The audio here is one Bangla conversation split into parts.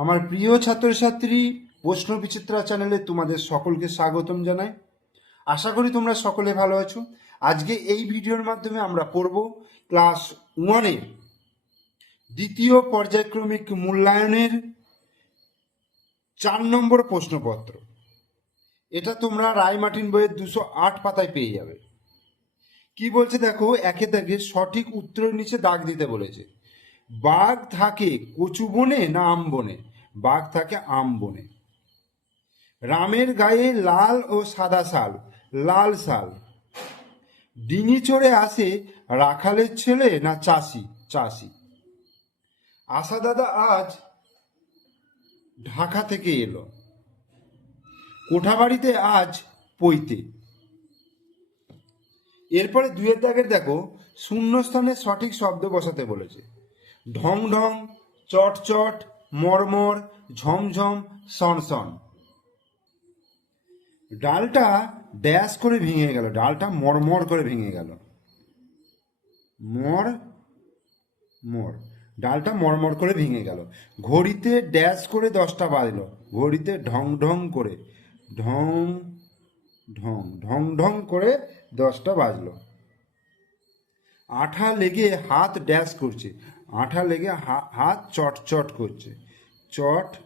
আমার প্রিয় ছাত্রছাত্রী, প্রশ্ন বিচিত্রা চ্যানেলে তোমাদের সকলকে স্বাগতম জানাই। আশা করি তোমরা সকলে ভালো আছো। আজকে এই ভিডিওর মাধ্যমে আমরা পড়ব ক্লাস ওয়ানে দ্বিতীয় পর্যায়ক্রমিক মূল্যায়নের চার নম্বর প্রশ্নপত্র। এটা তোমরা রায়মার্টিন বইয়ের দুশো আট পাতায় পেয়ে যাবে। কি বলছে দেখো? একে দাগে সঠিক উত্তরের নিচে দাগ দিতে বলেছে। বাঘ থাকে কচু বনে না আম বনে? বাঘ থাকে আম বনে। রামের গায়ে লাল ও সাদা শাল, লাল শাল। ডিঙি চড়ে আসে রাখালের ছেলে না চাষি? চাষি। আশা দাদা আজ ঢাকা থেকে এলো। কোঠাবাড়িতে আজ পইতে এরপরে দুয়ের দাগের দেখো, শূন্যস্থানে সঠিক শব্দ বসাতে বলেছে। ঢং ঢং, চট চট মরমর, ঝমঝম, সনসন। ডালটা ড্যাশ করে ভেঙে গেল, ডালটা মরমর করে ভেঙে গেল। মর মর। ডালটা মরমর করে ভেঙে গেল। ঘড়িতে ড্যাশ করে দশটা বাজলো। ঘড়িতে ঢং ঢং করে, ঢং ঢং ঢং ঢং করে দশটা বাজলো। আঠা লেগে হাত ড্যাশ করছে। আঠা লেগে হাত চট চট করছে। চট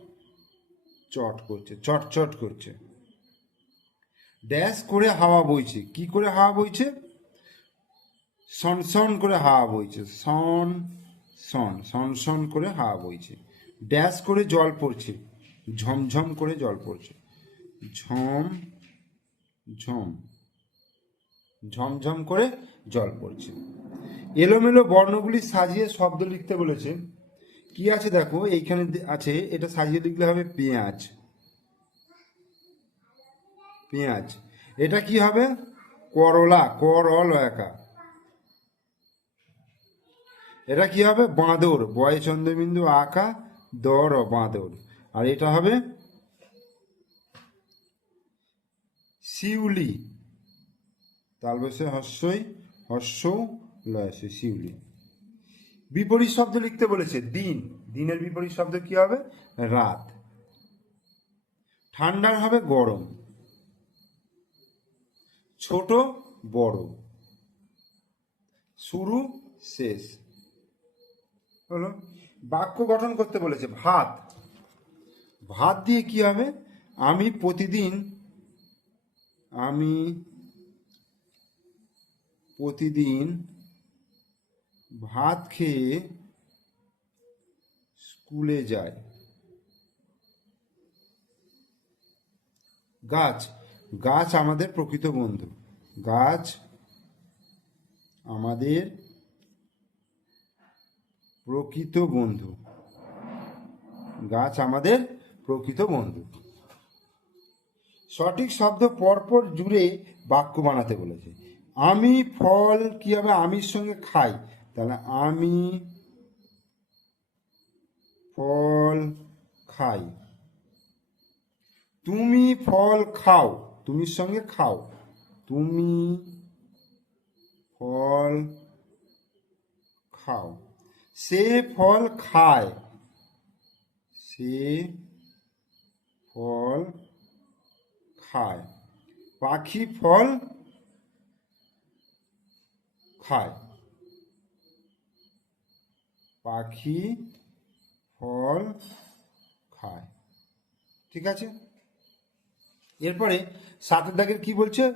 চট করছে, চট চট করছে। ড্যাশ করে হাওয়া বইছে। কি করে হাওয়া বইছে? সন সন করে হাওয়া বইছে। সন সন সন সন করে হাওয়া বইছে। ড্যাশ করে জল পড়ছে। ঝমঝম করে জল পড়ছে। ঝম ঝম, ঝমঝম করে জল পড়ছে। এলোমেলো বর্ণগুলি সাজিয়ে শব্দ লিখতে বলেছে। কি আছে দেখো? এইখানে আছে, এটা সাজিয়ে লিখলে হবে পেঁয়াজ। পেঁয়াজ। এটা কি হবে? করলা, করল একা। এটা কি হবে? বাঁদর। বয় চন্দ্রবিন্দু আঁকা দর বাঁদর। আর এটা হবে শিউলি। তালবসে হস্যই হস্য শিউলি। বিপরীত শব্দ লিখতে বলেছে, দিন। দিনের বিপরীত শব্দ কি হবে? রাত। ঠান্ডার হবে গরম। ছোট, বড়। শুরু, শেষ। হলো, বাক্য গঠন করতে বলেছে, ভাত। ভাত দিয়ে কি হবে? আমি প্রতিদিন আমি প্রতিদিন ভাত খেয়ে স্কুলে যায়। গাছ গাছ আমাদের প্রকৃত বন্ধু। গাছ আমাদের প্রকৃত বন্ধু। গাছ আমাদের প্রকৃত বন্ধু। সঠিক শব্দ পরপর জুড়ে বাক্য বানাতে বলেছে। আমি ফল কি হবে আমির সঙ্গে খাই তাহলে আমি ফল খাই। তুমি ফল খাও তুমির সঙ্গে খাও। তুমি ফল খাও। সে ফল খায়, সে ফল খায়। পাখি ফল খায়। পাখি ফল খায়। ঠিক আছে? এরপরে সাতের দাগের কি বলছে?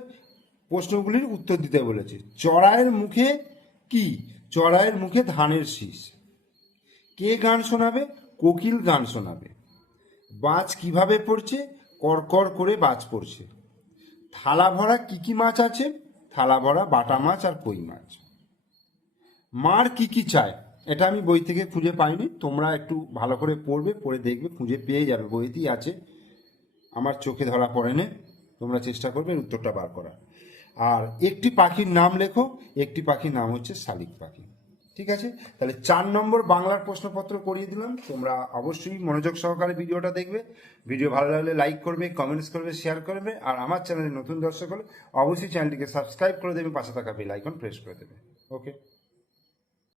প্রশ্নগুলির উত্তর দিতে বলেছে। চড়াইয়ের মুখে কি? চড়াইয়ের মুখে ধানের শীষ। কে গান শোনাবে? কোকিল গান শোনাবে। বাজ কীভাবে পড়ছে? কড়কড় করে বাজ পড়ছে। থালা ভরা কি কি মাছ আছে? থালা ভরা বাটা মাছ আর কই মাছ। মার কি কি চায়? এটা আমি বই থেকে খুঁজে পাইনি। তোমরা একটু ভালো করে পড়বে, পড়ে দেখবে, খুঁজে পেয়ে যাবে। বইতেই আছে। আমার চোখে ধরা পড়ে নে তোমরা চেষ্টা করবে উত্তরটা বার করা আর একটি পাখির নাম লেখো। একটি পাখির নাম হচ্ছে শালিক পাখি। ঠিক আছে? তাহলে চার নম্বর বাংলার প্রশ্নপত্র করিয়ে দিলাম। তোমরা অবশ্যই মনোযোগ সহকারে ভিডিওটা দেখবে। ভিডিও ভালো লাগলে লাইক করবে কমেন্টস করবে শেয়ার করবে। আর আমার চ্যানেলে নতুন দর্শক হলে অবশ্যই চ্যানেলটিকে সাবস্ক্রাইব করে দেবে। পাশে থাকা বেল আইকন প্রেস করে দেবে। ওকে